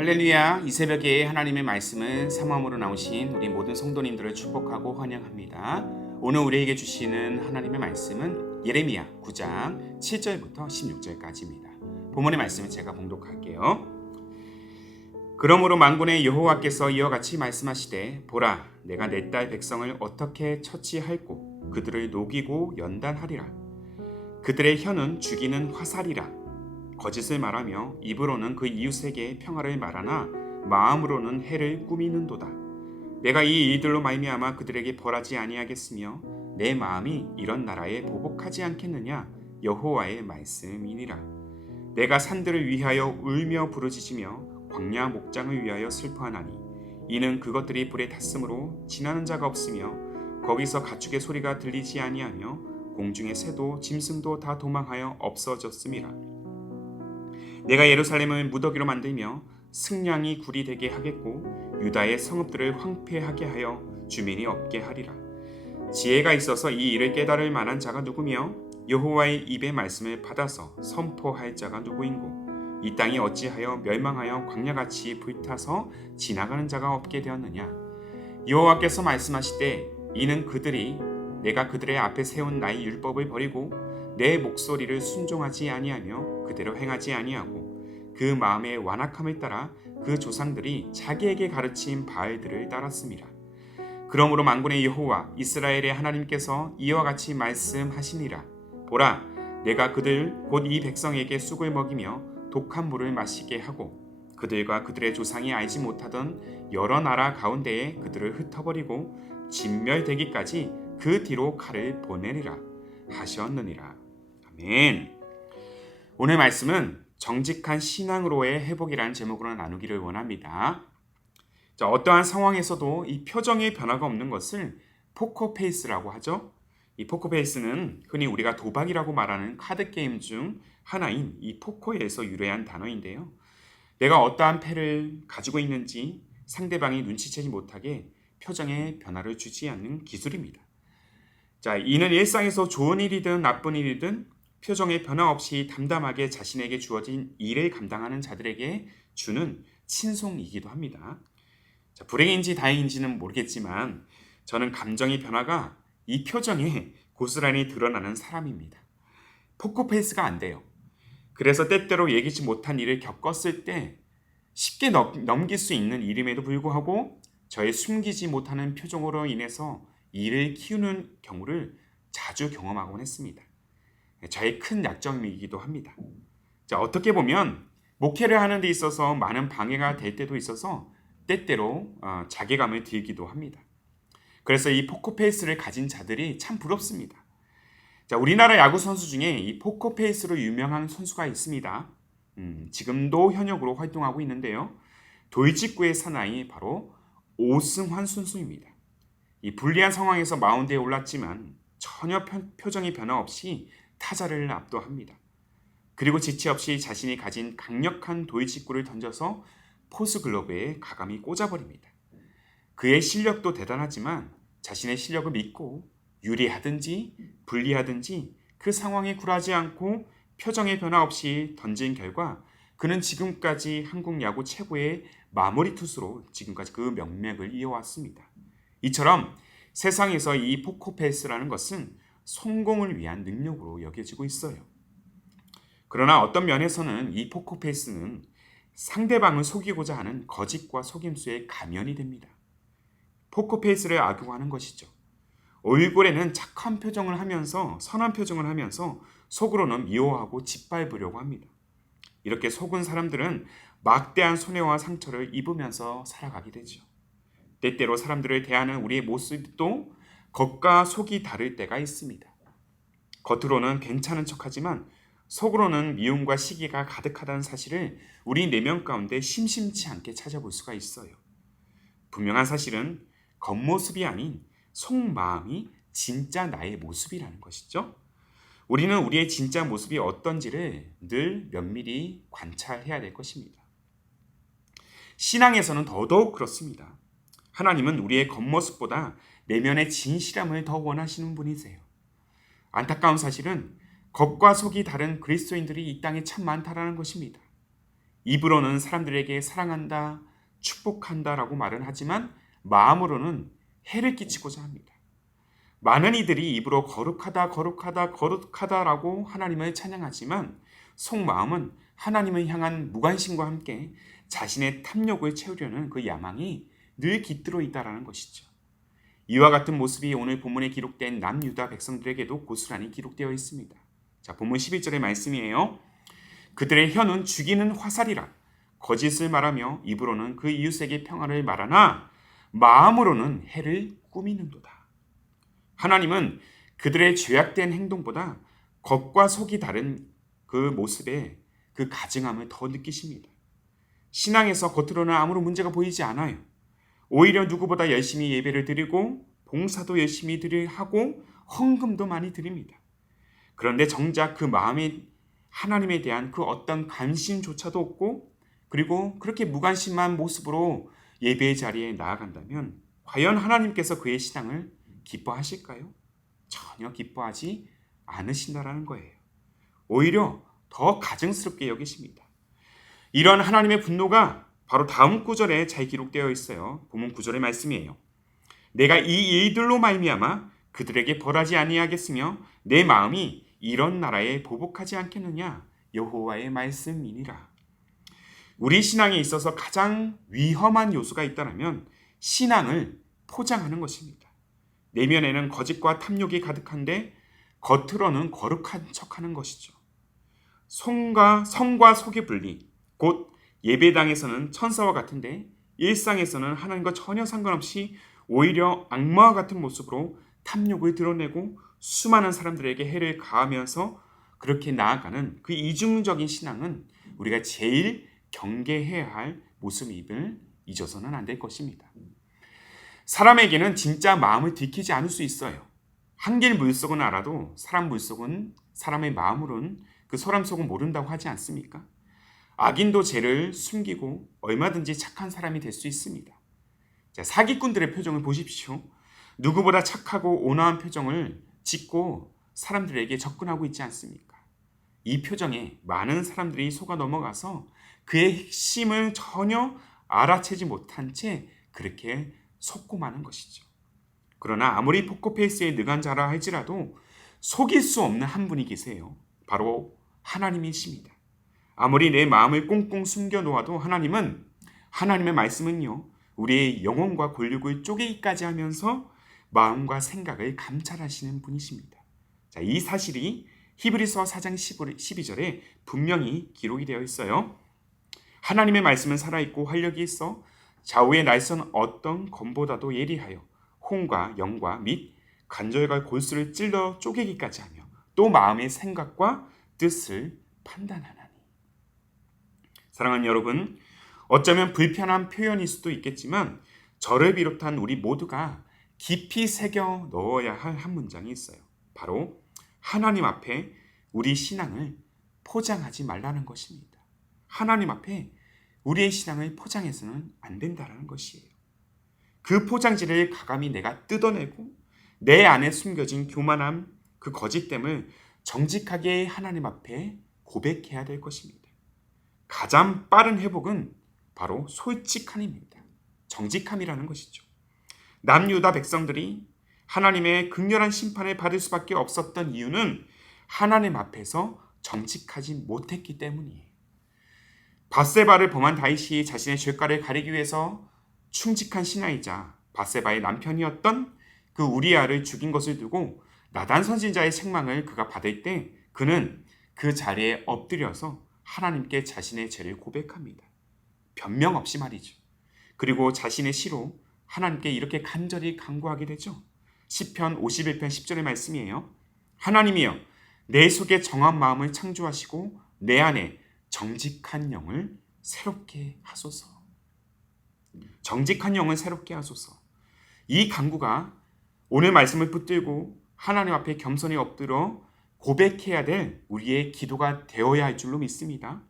할렐루야. 이 새벽에 하나님의 말씀은 삼엄으로 나오신 우리 모든 성도님들을 축복하고 환영합니다. 오늘 우리에게 주시는 하나님의 말씀은 예레미야 9장 7절부터 16절까지입니다. 본문의 말씀을 제가 봉독할게요. 그러므로 만군의 여호와께서 이와 같이 말씀하시되 보라, 내가 내 딸 백성을 어떻게 처치할꼬 그들을 녹이고 연단하리라. 그들의 혀는 죽이는 화살이라. 거짓을 말하며 입으로는 그 이웃에게 평화를 말하나 마음으로는 해를 꾸미는도다. 내가 이 일들로 말미암아 그들에게 벌하지 아니하겠으며 내 마음이 이런 나라에 보복하지 않겠느냐. 여호와의 말씀이니라. 내가 산들을 위하여 울며 부르짖으며 광야 목장을 위하여 슬퍼하나니 이는 그것들이 불에 탔으므로 지나는 자가 없으며 거기서 가축의 소리가 들리지 아니하며 공중의 새도 짐승도 다 도망하여 없어졌음이라. 내가 예루살렘을 무더기로 만들며 승냥이 굴이 되게 하겠고 유다의 성읍들을 황폐하게 하여 주민이 없게 하리라. 지혜가 있어서 이 일을 깨달을 만한 자가 누구며 여호와의 입의 말씀을 받아서 선포할 자가 누구인고 이 땅이 어찌하여 멸망하여 광야같이 불타서 지나가는 자가 없게 되었느냐. 여호와께서 말씀하시되 이는 그들이 내가 그들의 앞에 세운 나의 율법을 버리고 내 목소리를 순종하지 아니하며 그대로 행하지 아니하고 그 마음의 완악함을 따라 그 조상들이 자기에게 가르친 바알들을 따랐음이라. 그러므로 만군의 여호와 이스라엘의 하나님께서 이와 같이 말씀하시니라. 보라, 내가 그들 곧 이 백성에게 쑥을 먹이며 독한 물을 마시게 하고 그들과 그들의 조상이 알지 못하던 여러 나라 가운데에 그들을 흩어버리고 진멸되기까지 그 뒤로 칼을 보내리라 하셨느니라. 아멘. 오늘 말씀은 정직한 신앙으로의 회복이라는 제목으로 나누기를 원합니다. 어떠한 상황에서도 이 표정의 변화가 없는 것을 포커페이스라고 하죠. 이 포커페이스는 흔히 우리가 도박이라고 말하는 카드 게임 중 하나인 이 포커에서 유래한 단어인데요. 내가 어떠한 패를 가지고 있는지 상대방이 눈치채지 못하게 표정의 변화를 주지 않는 기술입니다. 이는 일상에서 좋은 일이든 나쁜 일이든 표정의 변화 없이 담담하게 자신에게 주어진 일을 감당하는 자들에게 주는 친송이기도 합니다. 불행인지 다행인지는 모르겠지만 저는 감정의 변화가 이 표정에 고스란히 드러나는 사람입니다. 포커페이스가 안 돼요. 그래서 때때로 예기치 못한 일을 겪었을 때 쉽게 넘길 수 있는 일임에도 불구하고 저의 숨기지 못하는 표정으로 인해서 일을 키우는 경우를 자주 경험하곤 했습니다. 저의 큰 약점이기도 합니다. 어떻게 보면 목회를 하는 데 있어서 많은 방해가 될 때도 있어서 때때로 자괴감을 들기도 합니다. 그래서 이 포커페이스를 가진 자들이 참 부럽습니다. 우리나라 야구 선수 중에 이 포커페이스로 유명한 선수가 있습니다. 지금도 현역으로 활동하고 있는데요. 도이치구의 사나이 바로 오승환 선수입니다. 이 불리한 상황에서 마운드에 올랐지만 전혀 표정의 변화 없이 타자를 압도합니다. 그리고 지체 없이 자신이 가진 강력한 도이치구를 던져서 포수 글러브에 가감히 꽂아버립니다. 그의 실력도 대단하지만 자신의 실력을 믿고 유리하든지 불리하든지 그 상황에 굴하지 않고 표정의 변화 없이 던진 결과 그는 지금까지 한국 야구 최고의 마무리 투수로 지금까지 그 명맥을 이어왔습니다. 이처럼 세상에서 이 포커페이스라는 것은 성공을 위한 능력으로 여겨지고 있어요. 그러나 어떤 면에서는 이 포커페이스는 상대방을 속이고자 하는 거짓과 속임수의 가면이 됩니다. 포커페이스를 악용하는 것이죠. 얼굴에는 착한 표정을 하면서 선한 표정을 하면서 속으로는 미워하고 짓밟으려고 합니다. 이렇게 속은 사람들은 막대한 손해와 상처를 입으면서 살아가게 되죠. 때때로 사람들을 대하는 우리의 모습도 겉과 속이 다를 때가 있습니다. 겉으로는 괜찮은 척하지만 속으로는 미움과 시기가 가득하다는 사실을 우리 내면 가운데 심심치 않게 찾아볼 수가 있어요. 분명한 사실은 겉모습이 아닌 속마음이 진짜 나의 모습이라는 것이죠. 우리는 우리의 진짜 모습이 어떤지를 늘 면밀히 관찰해야 될 것입니다. 신앙에서는 더더욱 그렇습니다. 하나님은 우리의 겉모습보다 내면의 진실함을 더 원하시는 분이세요. 안타까운 사실은 겉과 속이 다른 그리스도인들이 이 땅에 참 많다라는 것입니다. 입으로는 사람들에게 사랑한다, 축복한다라고 말은 하지만 마음으로는 해를 끼치고자 합니다. 많은 이들이 입으로 거룩하다, 거룩하다, 거룩하다라고 하나님을 찬양하지만 속마음은 하나님을 향한 무관심과 함께 자신의 탐욕을 채우려는 그 야망이 늘 깃들어 있다라는 것이죠. 이와 같은 모습이 오늘 본문에 기록된 남유다 백성들에게도 고스란히 기록되어 있습니다. 자, 본문 11절의 말씀이에요. 그들의 혀는 죽이는 화살이라 거짓을 말하며 입으로는 그 이웃에게 평화를 말하나 마음으로는 해를 꾸미는도다. 하나님은 그들의 죄악된 행동보다 겉과 속이 다른 그 모습에 그 가증함을 더 느끼십니다. 신앙에서 겉으로는 아무런 문제가 보이지 않아요. 오히려 누구보다 열심히 예배를 드리고 봉사도 열심히 하고 헌금도 많이 드립니다. 그런데 정작 그 마음에 하나님에 대한 그 어떤 관심조차도 없고 그리고 그렇게 무관심한 모습으로 예배의 자리에 나아간다면 과연 하나님께서 그의 신앙을 기뻐하실까요? 전혀 기뻐하지 않으신다라는 거예요. 오히려 더 가증스럽게 여기십니다. 이런 하나님의 분노가 바로 다음 구절에 잘 기록되어 있어요. 본문 9절의 말씀이에요. 내가 이 일들로 말미암아 그들에게 벌하지 아니하겠으며 내 마음이 이런 나라에 보복하지 않겠느냐 여호와의 말씀이니라. 우리 신앙에 있어서 가장 위험한 요소가 있다면 신앙을 포장하는 것입니다. 내면에는 거짓과 탐욕이 가득한데 겉으로는 거룩한 척하는 것이죠. 성과 속의 분리, 곧 예배당에서는 천사와 같은데 일상에서는 하나님과 전혀 상관없이 오히려 악마와 같은 모습으로 탐욕을 드러내고 수많은 사람들에게 해를 가하면서 그렇게 나아가는 그 이중적인 신앙은 우리가 제일 경계해야 할 모습임을 잊어서는 안 될 것입니다. 사람에게는 진짜 마음을 들키지 않을 수 있어요. 한길 물속은 알아도 사람 물속은 사람의 마음으로는 그 사람 속은 모른다고 하지 않습니까? 악인도 죄를 숨기고 얼마든지 착한 사람이 될 수 있습니다. 자, 사기꾼들의 표정을 보십시오. 누구보다 착하고 온화한 표정을 짓고 사람들에게 접근하고 있지 않습니까? 이 표정에 많은 사람들이 속아 넘어가서 그의 핵심을 전혀 알아채지 못한 채 그렇게 속고 마는 것이죠. 그러나 아무리 포커페이스에 능한 자라 할지라도 속일 수 없는 한 분이 계세요. 바로 하나님이십니다. 아무리 내 마음을 꽁꽁 숨겨놓아도 하나님의 말씀은요, 우리의 영혼과 골육을 쪼개기까지 하면서 마음과 생각을 감찰하시는 분이십니다. 자, 이 사실이 히브리서 4장 12절에 분명히 기록이 되어 있어요. 하나님의 말씀은 살아있고 활력이 있어 좌우의 날선 어떤 검보다도 예리하여 혼과 영과 및 관절과 골수를 찔러 쪼개기까지 하며 또 마음의 생각과 뜻을 판단하나니. 사랑하는 여러분, 어쩌면 불편한 표현일 수도 있겠지만 저를 비롯한 우리 모두가 깊이 새겨 넣어야 할 한 문장이 있어요. 바로 하나님 앞에 우리 신앙을 포장하지 말라는 것입니다. 하나님 앞에 우리의 신앙을 포장해서는 안 된다는 것이에요. 그 포장지를 가감히 내가 뜯어내고 내 안에 숨겨진 교만함, 그 거짓됨을 정직하게 하나님 앞에 고백해야 될 것입니다. 가장 빠른 회복은 바로 솔직함입니다. 정직함이라는 것이죠. 남유다 백성들이 하나님의 극렬한 심판을 받을 수밖에 없었던 이유는 하나님 앞에서 정직하지 못했기 때문이에요. 밧세바를 범한 다윗이 자신의 죄가를 가리기 위해서 충직한 신하이자 밧세바의 남편이었던 그 우리아를 죽인 것을 두고 나단 선지자의 책망을 그가 받을 때 그는 그 자리에 엎드려서 하나님께 자신의 죄를 고백합니다. 변명 없이 말이죠. 그리고 자신의 시로 하나님께 이렇게 간절히 간구하게 되죠. 시편 51편 10절의 말씀이에요. 하나님이여, 내 속에 정한 마음을 창조하시고 내 안에 정직한 영을 새롭게 하소서. 정직한 영을 새롭게 하소서. 이 간구가 오늘 말씀을 붙들고 하나님 앞에 겸손히 엎드려 고백해야 될 우리의 기도가 되어야 할 줄로 믿습니다.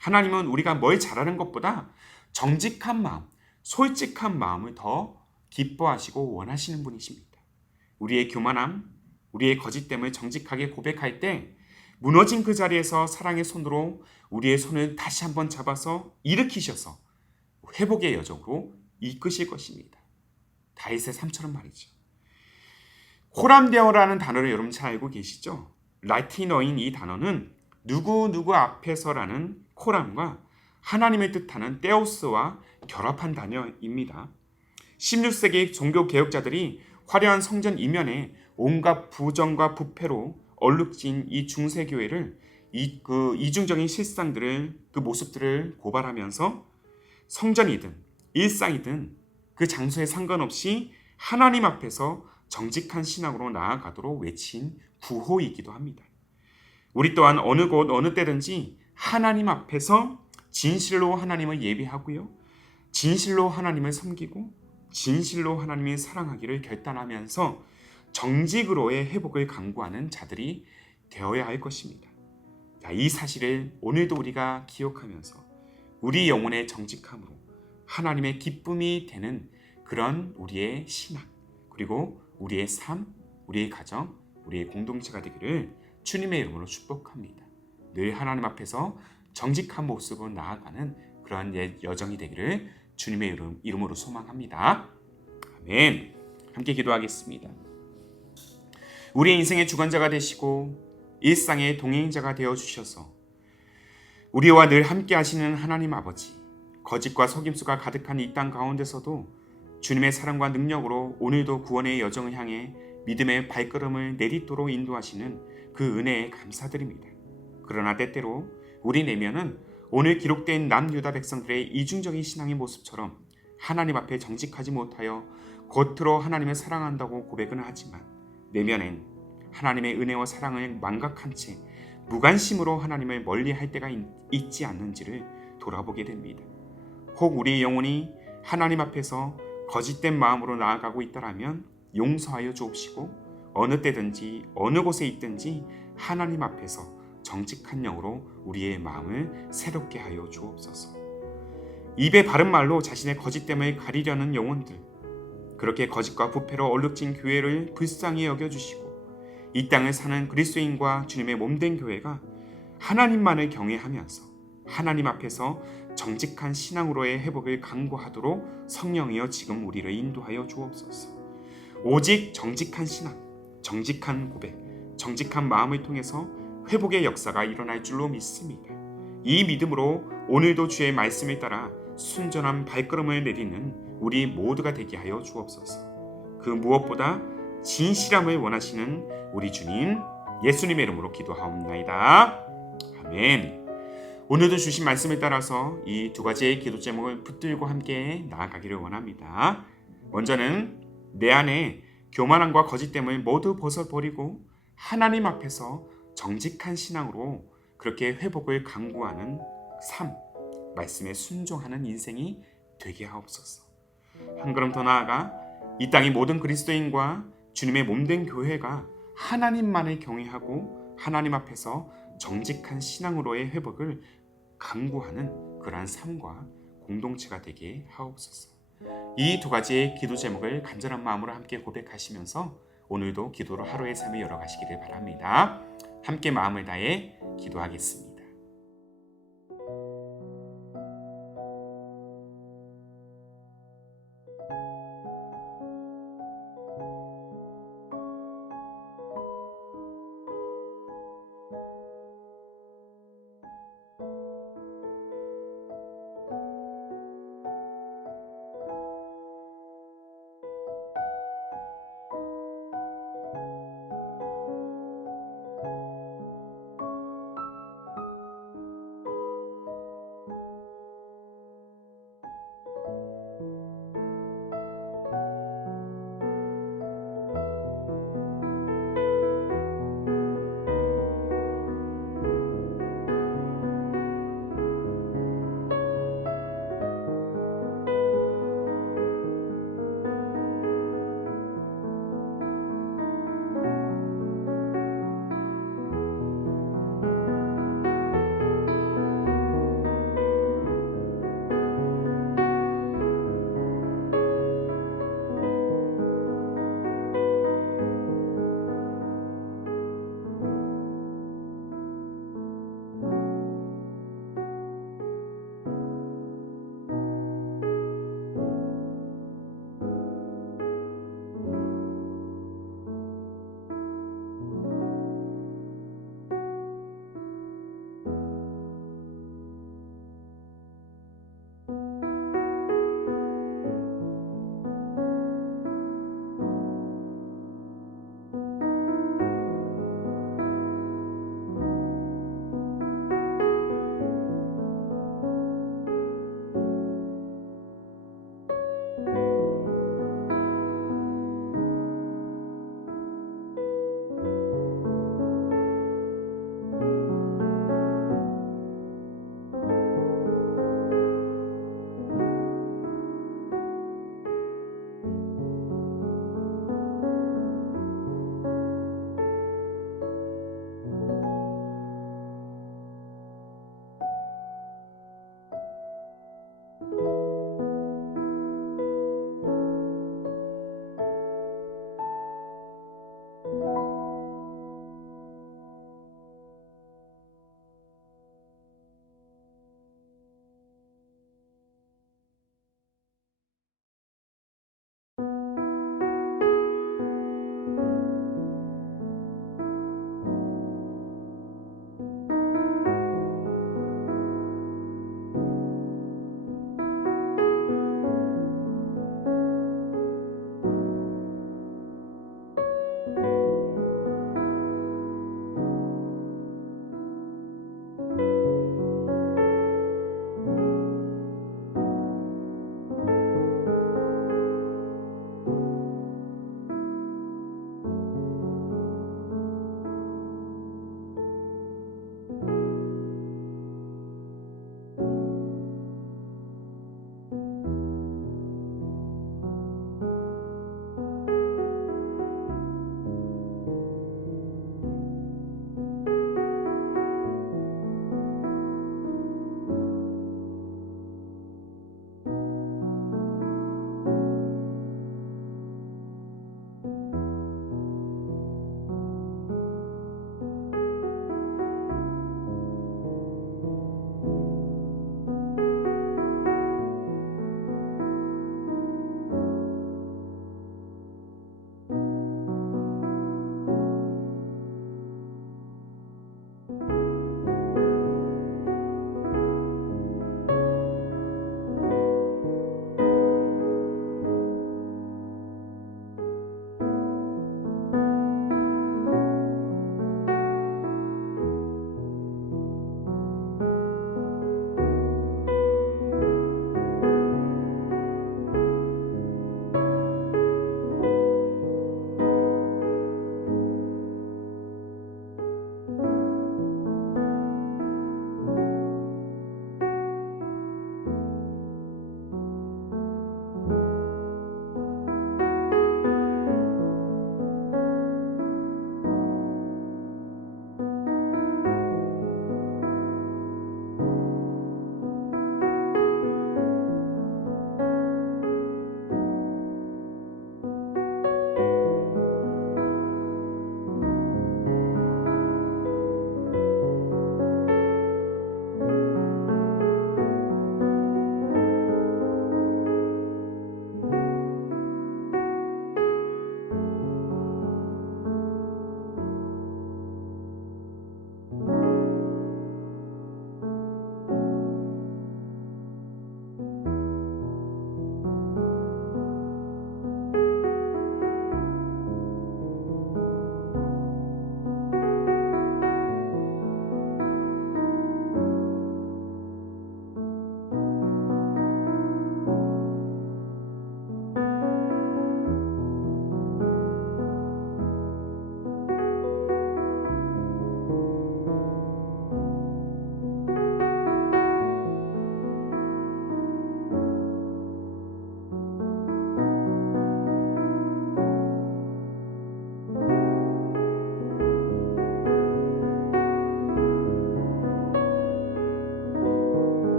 하나님은 우리가 뭘 잘하는 것보다 정직한 마음, 솔직한 마음을 더 기뻐하시고 원하시는 분이십니다. 우리의 교만함, 우리의 거짓됨을 정직하게 고백할 때 무너진 그 자리에서 사랑의 손으로 우리의 손을 다시 한번 잡아서 일으키셔서 회복의 여정으로 이끄실 것입니다. 다윗의 삶처럼 말이죠. 호람되어라는 단어를 여러분 잘 알고 계시죠? 라틴어인 이 단어는 누구 앞에서라는 호람과 하나님을 뜻하는 테오스와 결합한 단어입니다. 16세기 종교 개혁자들이 화려한 성전 이면에 온갖 부정과 부패로 얼룩진 이 중세교회를 이중적인 실상들을 그 모습들을 고발하면서 성전이든 일상이든 그 장소에 상관없이 하나님 앞에서 정직한 신앙으로 나아가도록 외친 구호이기도 합니다. 우리 또한 어느 곳 어느 때든지 하나님 앞에서 진실로 하나님을 예배하고요, 진실로 하나님을 섬기고 진실로 하나님을 사랑하기를 결단하면서 정직으로의 회복을 강구하는 자들이 되어야 할 것입니다. 이 사실을 오늘도 우리가 기억하면서 우리 영혼의 정직함으로 하나님의 기쁨이 되는 그런 우리의 신앙, 그리고 우리의 삶, 우리의 가정, 우리의 공동체가 되기를 주님의 이름으로 축복합니다. 늘 하나님 앞에서 정직한 모습으로 나아가는 그러한 여정이 되기를 주님의 이름으로 소망합니다. 아멘. 함께 기도하겠습니다. 우리의 인생의 주관자가 되시고 일상의 동행자가 되어주셔서 우리와 늘 함께 하시는 하나님 아버지, 거짓과 속임수가 가득한 이 땅 가운데서도 주님의 사랑과 능력으로 오늘도 구원의 여정을 향해 믿음의 발걸음을 내딛도록 인도하시는 그 은혜에 감사드립니다. 그러나 때때로 우리 내면은 오늘 기록된 남유다 백성들의 이중적인 신앙의 모습처럼 하나님 앞에 정직하지 못하여 겉으로 하나님을 사랑한다고 고백은 하지만 내면엔 하나님의 은혜와 사랑을 망각한 채 무관심으로 하나님을 멀리할 때가 있지 않는지를 돌아보게 됩니다. 혹 우리의 영혼이 하나님 앞에서 거짓된 마음으로 나아가고 있다라면 용서하여 주옵시고 어느 때든지 어느 곳에 있든지 하나님 앞에서 정직한 영으로 우리의 마음을 새롭게 하여 주옵소서. 입에 바른 말로 자신의 거짓됨을 가리려는 영혼들, 그렇게 거짓과 부패로 얼룩진 교회를 불쌍히 여겨주시고 이 땅을 사는 그리스도인과 주님의 몸된 교회가 하나님만을 경외하면서 하나님 앞에서 정직한 신앙으로의 회복을 강구하도록 성령이여 지금 우리를 인도하여 주옵소서. 오직 정직한 신앙, 정직한 고백, 정직한 마음을 통해서 회복의 역사가 일어날 줄로 믿습니다. 이 믿음으로 오늘도 주의 말씀을 따라 순전한 발걸음을 내딛는 우리 모두가 되게 하여 주옵소서. 그 무엇보다 진실함을 원하시는 우리 주님 예수님의 이름으로 기도하옵나이다. 아멘. 오늘도 주신 말씀을 따라서 이 두 가지의 기도 제목을 붙들고 함께 나아가기를 원합니다. 먼저는 내 안에 교만함과 거짓됨을 모두 벗어버리고 하나님 앞에서 정직한 신앙으로 그렇게 회복을 강구하는 삶, 말씀에 순종하는 인생이 되게 하옵소서. 한 걸음 더 나아가 이 땅의 모든 그리스도인과 주님의 몸된 교회가 하나님만을 경외하고 하나님 앞에서 정직한 신앙으로의 회복을 강구하는 그러한 삶과 공동체가 되게 하옵소서. 이 두 가지의 기도 제목을 간절한 마음으로 함께 고백하시면서 오늘도 기도로 하루의 삶을 열어가시기를 바랍니다. 함께 마음을 다해 기도하겠습니다.